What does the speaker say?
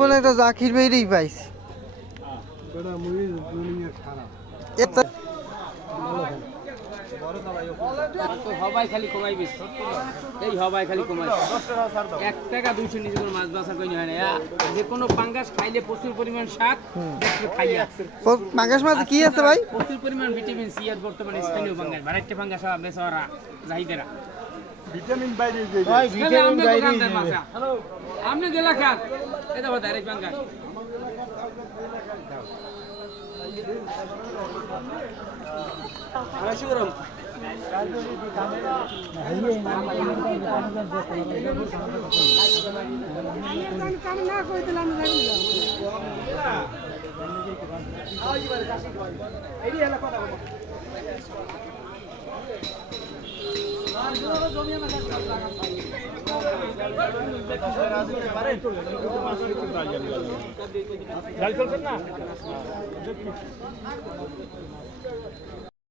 বলে একটা জাকির ভাইরেই পাইছি। হবাই খালি কমাই বেশ এই হবাই খালি কমাই 1 টাকা 200 নিচে কোনো মাছ বাসা কই হয় না যে কোনো পাঙ্গাস খাইলে প্রচুর পরিমাণ স্বাদ দেখতে খাইয়া পাঙ্গাস মাছ কি আছে ভাই? প্রচুর পরিমাণ ভিটামিন সি এর বর্তমানে স্থানীয় পাঙ্গাস ভাড়াইতে পাঙ্গাস বেচারা জাহিদেরা ভিটামিন বাইরে যে ভাই ভিটামিন বাইরে হ্যালো আপনি জেলা খান এটা বাদ ডাইরেক্ট পাঙ্গাস আড়াইশো গ্রাম জাল চলছেন না